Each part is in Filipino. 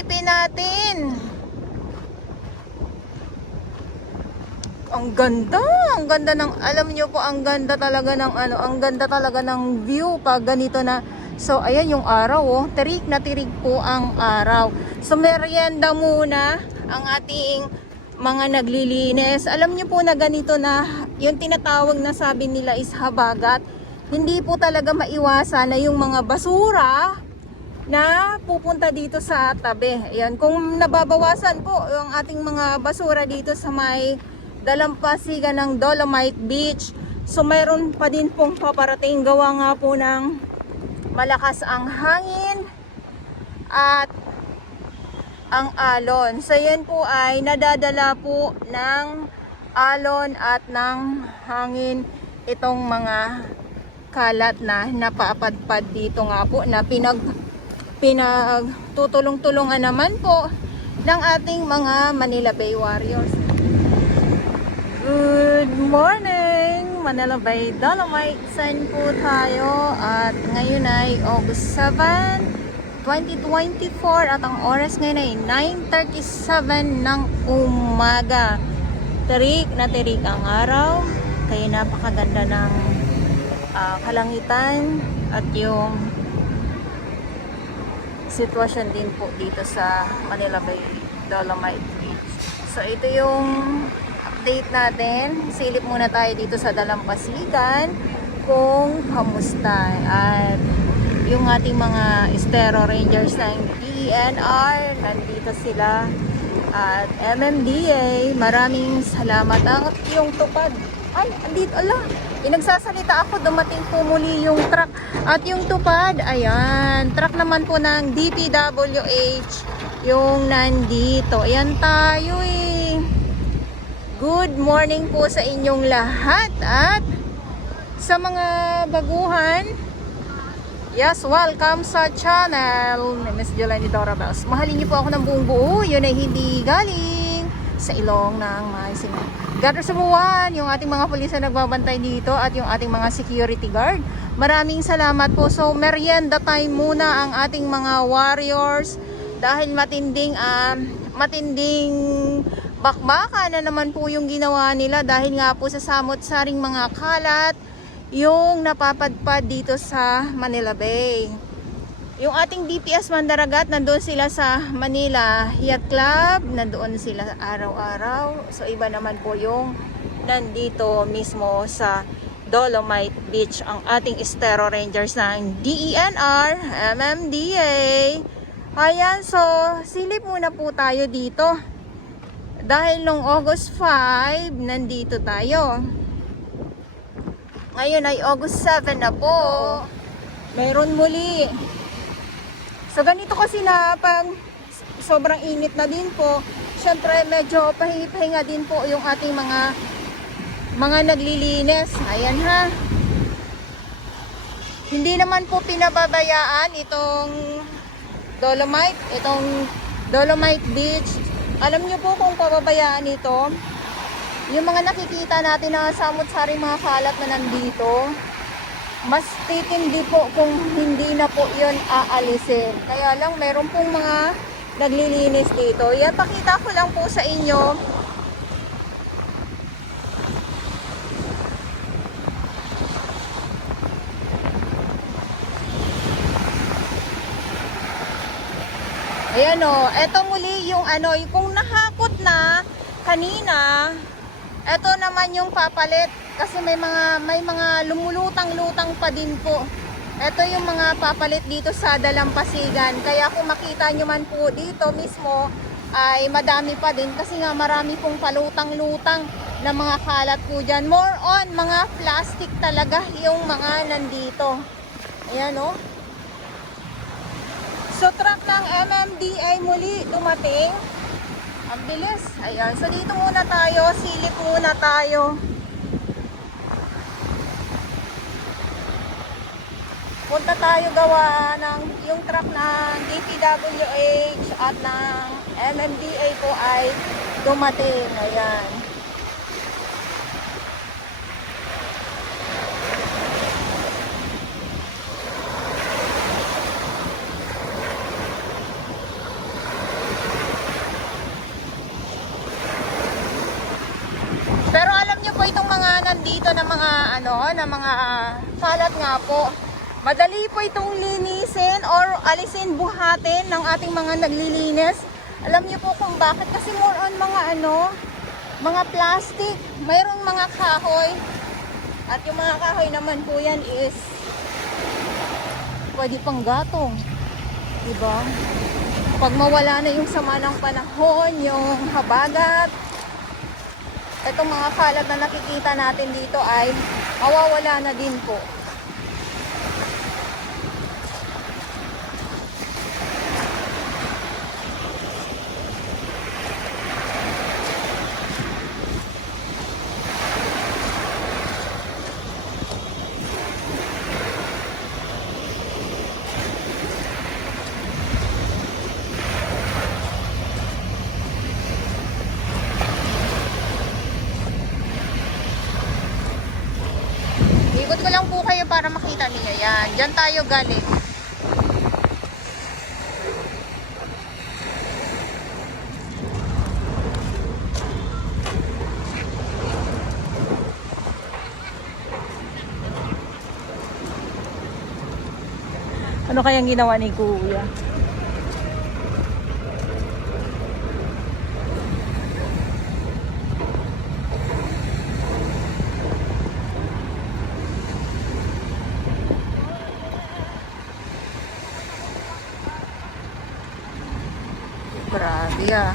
silipin natin. Ang ganda ng, alam niyo po, ang ganda talaga ng ang ganda talaga ng view pag ganito na. So ayan yung araw, oh. Tirik na tirik po ang araw. So merienda muna ang ating mga naglilinis. Alam niyo po na ganito na yung tinatawag na sabi nila is habagat. Hindi po talaga maiwasan na yung mga basura na pupunta dito sa tabi. Ayan, kung nababawasan po yung ating mga basura dito sa may dalampasigan ng Dolomite Beach. So mayroon pa din pong paparating, gawa nga po ng malakas ang hangin at ang alon. So yan po ay nadadala po ng alon at ng hangin itong mga kalat na napapadpad dito nga po na pinagtutulong-tulungan naman po ng ating mga Manila Bay Warriors. Good morning, Manila Bay Dolomite. Saan po tayo? At ngayon ay August 7, 2024 at ang oras ngayon ay 9:37 ng umaga. Tirik na tirik ang araw, kaya napakaganda ng kalangitan at yung sitwasyon din po dito sa Manila Bay Dolomite Beach. So ito yung update natin. Silip muna tayo dito sa Dalampasigan kung kamusta. At yung ating mga Estero Rangers ng DENR, nandito sila. At MMDA, maraming salamat. At yung tupad, ay, andito, ala, pinagsasalita ako, dumating po muli yung truck. At yung tupad, ayan, truck naman po ng DPWH, yung nandito. Ayan tayo eh. Good morning po sa inyong lahat. At sa mga baguhan, yes, welcome sa channel ni Miss Jelani Dora Bells. Mahalin niyo po ako ng buong buo. Yun ay hindi galing sa ilong ng Maisingan. Gather sa buwan, yung ating mga pulis na nagbabantay dito at yung ating mga security guard. Maraming salamat po. So, merienda time muna ang ating mga warriors dahil matinding bakbaka na naman po yung ginawa nila dahil nga po sa samot-saring mga kalat yung napapadpad dito sa Manila Bay. Yung ating DPS Mandaragat, nandoon sila sa Manila Yacht Club, nandoon sila araw-araw. So iba naman po yung nandito mismo sa Dolomite Beach, ang ating Estero Rangers ng DENR, MMDA. Ayan, so silip muna po tayo dito. Dahil nung August 5, nandito tayo. Ngayon ay August 7 na po. Mayroon muli. So ganito kasi na pag sobrang init na din po, syempre medyo pahinga din po yung ating mga naglilinis. Ayan ha. Hindi naman po pinababayaan itong Dolomite Beach. Alam niyo po kung pababayaan ito, yung mga nakikita natin na samot-saring mga kalat na nandito, mas titindi po kung hindi na po yun aalisin. Kaya lang meron pong mga naglilinis dito. Yan, pakita ko lang po sa inyo. Ayan o, eto muli yung kung nahakot na kanina, eto naman yung papalit kasi may mga lumulutang-lutang pa din po. Eto yung mga papalit dito sa Dalampasigan. Kaya kung makita nyo man po dito mismo ay madami pa din kasi nga marami pong palutang-lutang na mga kalat po dyan. More on mga plastic talaga yung mga nandito. Ayan o. So truck ng MMDA muli dumating. Ang bilis. Ayan. So dito muna tayo. Silip muna tayo. Punta tayo gawa ng yung truck ng DPWH at ng MMDA po ay dumating. Ayan. dito ng mga ng mga kalat nga po. Madali po itong linisin or alisin, buhatin ng ating mga naglilinis. Alam niyo po kung bakit? Kasi more on mga mga plastic. Mayroong mga kahoy. At yung mga kahoy naman po yan is pwede pang gatong. Diba? Pag mawala na yung sama ng panahon, yung habagat, itong mga kalat na nakikita natin dito ay mawawala na din po. Ikot ko lang po kayo para makita niyo yan. Diyan tayo galing. Ano kayang ginawa ni Kuya? Grabe ah.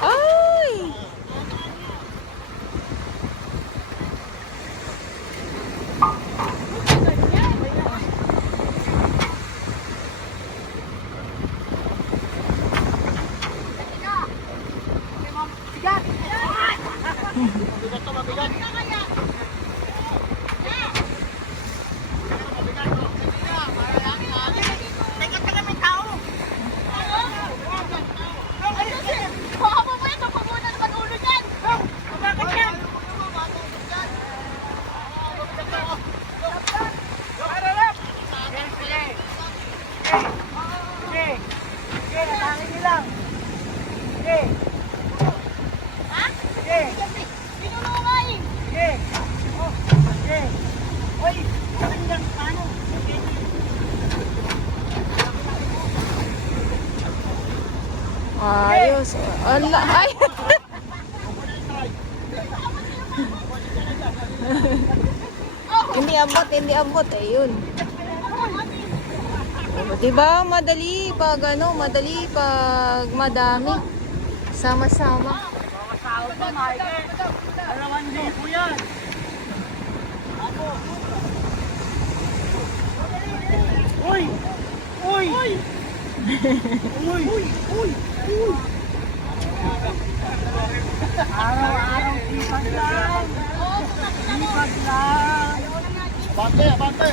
Ay! Ayos. Ala, ay. Hindi abot eh yun. Diba madali pag madali pag madami. Sama-sama. Uy! Uy! Uy! Uy! Uy! Uy! Araw-araw sipag lang! Sipag lang! Abante! Abante!